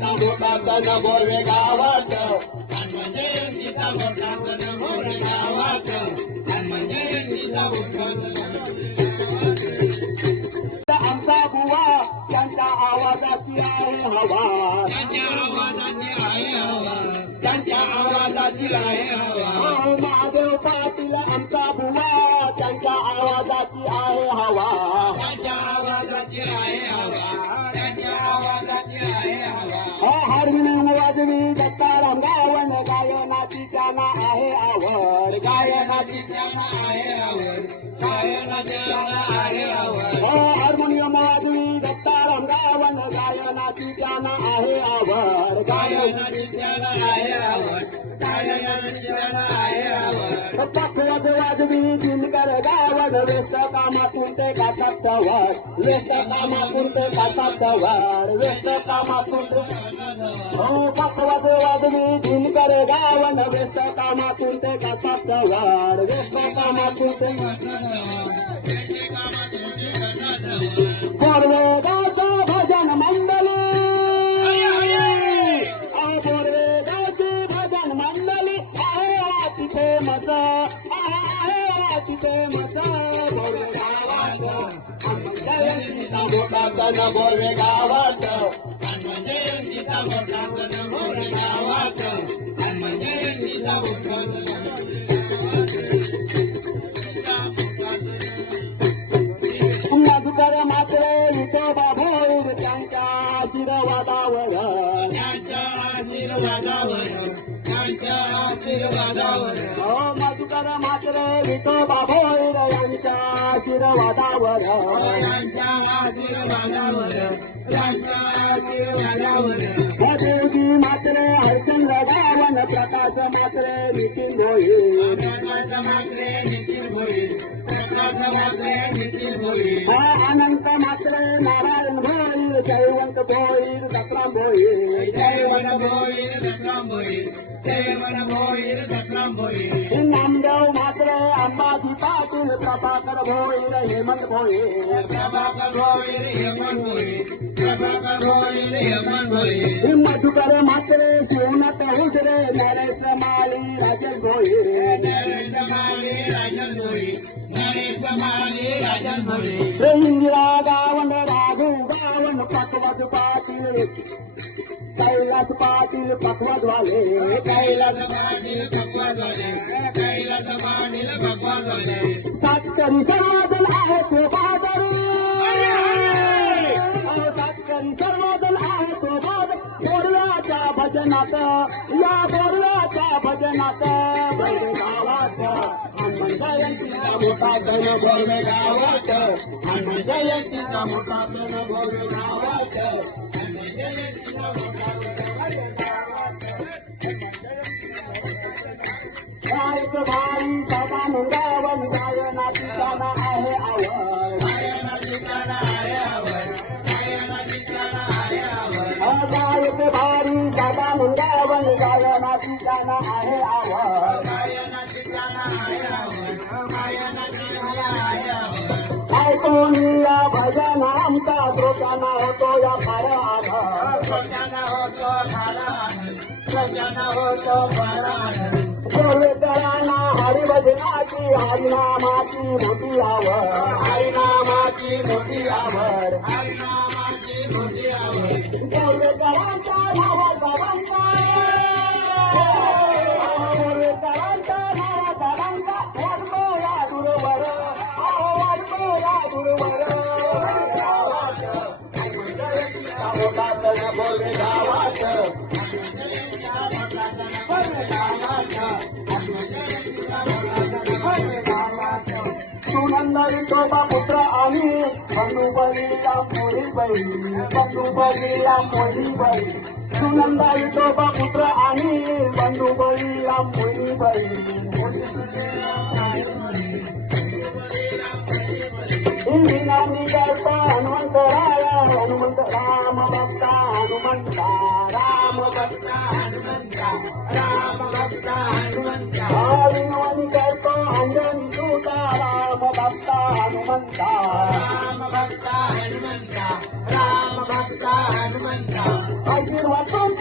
जयंतीचा मोठा सण बोर्वे गावात, हनुमान जयंतीचा मोठा सण बोर्वे गावात, हनुमान जयंतीचा मोठा आमचा बुवा त्यांच्या आवाजाची आहे हवा, त्यांच्या आवाजाची आहे हवा, त्यांच्या आवाजाची आहे हवा. महादेव पाटील आमचा बुवा त्यांच्या आवाजाची आहे हवा, त्यांच्या आवाजाची आहे हवा, त्यांच्या आवाजाची आहे हवा. हार्मोनियम वाजवी दत्ताराम गावण गायनाची त्यांना आहे आवड, गायनाची त्यांना आहे आवड, गायनाची त्यांना आहे आवड. हार्मोनियम वाजवी दत्ताराम गावण गायनाची त्यांना आहे आवड, गायनाची त्यांना आहे आवड, गायनाची त्यांना आहे आवड. पखवाज वाजवी दिनकर गावण व्यस्त कामातून ते गातात सवार, व्यस्त कामातून ते गातात सवार, व्यस्त कामातून पखवाज वाजवी दिनकर गावण व्यस्त कामातून ते गातात सवार, व्यस्त कामातून ते बोरवेगावचं भजन मंडळी, बोरवेगावची भजन मंडळी आहे तिथे मस, आहे तिथे मस. बोरवेगावात हनुमान जयंतीचा मोठा सण बोरवे गावात, हनुमान जयंतीचा मोठा सण बोरवे गावात, हनुमान जयंतीचा मोठा मधुकर मात्रे विठोबा भोईर त्यांच्या आशीर्वादावर, त्यांच्या आशीर्वादावर, त्यांच्या आशीर्वादावर. मधुकर मात्रे विठोबा भोईर यांच्या आशीर्वादावर, यांच्या आशीर्वादावर, यांच्या आशीर्वादावर. देवजी मात्रे हरचंद्र गावन प्रकाश मात्रे नितीन भोईर, प्रकाश मात्रे नितीन भोईर, प्रकाश मात्रे नितीन भोईर. अनंत मात्रे नारायण भोईर, जयवंत भोईर दत्तराम भोईर, जयवंत भोईर दत्तराम भोईर, जयवंत भोईर दत्तराम भोईर. नामदेव मात्रे अंबाजी पाटील प्रभाकर भोईर हेमंत भोईर, प्रभाकर भोईर हेमंत भोईर, प्रभाकर भोईर हेमंत भोईर. मधुकर मात्रे शिवनाथ हुजरे नरेश माळी राजन भोईर, नरेश माळी राजन भोईर, नरेश माळी राजन भोईर. इंदिरा गावण राघू गावण पखवाज पाटील, कैलास पाटील पखवाज वाले, कैलास पाटील पखवाज वाले, कैलास पाटील पखवाज वाले. सातकरी सर्वजण आहेत बहादरी, सातकरी सर्वजण आहेत बहादर. बोरव्याच्या भजनात, या बोरव्याच्या भजनात बोरवे गावात हनुमान जयंतीचा मोठा सण बोरवे गावात, हनुमान जयंतीचा मोठा सण बोरवे गावात, हनुमान जयंतीचा मोठा गायक भाई सदानंद गावन गायनाची त्यांना आहे आवड, गायनाची त्यांना आहे आवड, गायनाची त्यांना आहे आवड. गायक भाई सदानंद गावन गायनाची त्यांना आहे आवड, गायनाची त्यांना आहे आवड, गायनाची त्यांना आहे आवड. ऐकून या भजन आमचा श्रोत्यांना होतो या फार आनंद, श्रोत्यांना होतो फार आनंद, श्रोत्यांना होतो फार आनंद. बोरवेकरांना हरिभजनाची हरिनामाची मोठी आवड, हरिनामाची मोठी आवड, हरिनामाची मोठी आवड. बोरवेकरांच्या भावाचा बंका, बोरवेकरांच्या भावाचा बंका वाढतोया दूरवर, वाढतोया दूरवर. मोठा सण बोरवे गावात, सुनंदा विठोबा पुत्र आम्ही बंधुबलीला मोरी बाई, बंधुबलीला मोरी बाई. सुनंदा विठोबा पुत्र आम्ही बंधुबलीला मोरी बाई. हिंदी करता हनुमंतराया, हनुमंत राम भक्ता हनुमंता, राम भक्ता हनुमंता, राम भक्ता हनुमंता. विनवणी करतो अंजनी दूता, राम भक्ता हनुमंता, राम भक्ता हनुमंता, राम भक्ता हनुमंता. आशीर्वाद तुमचा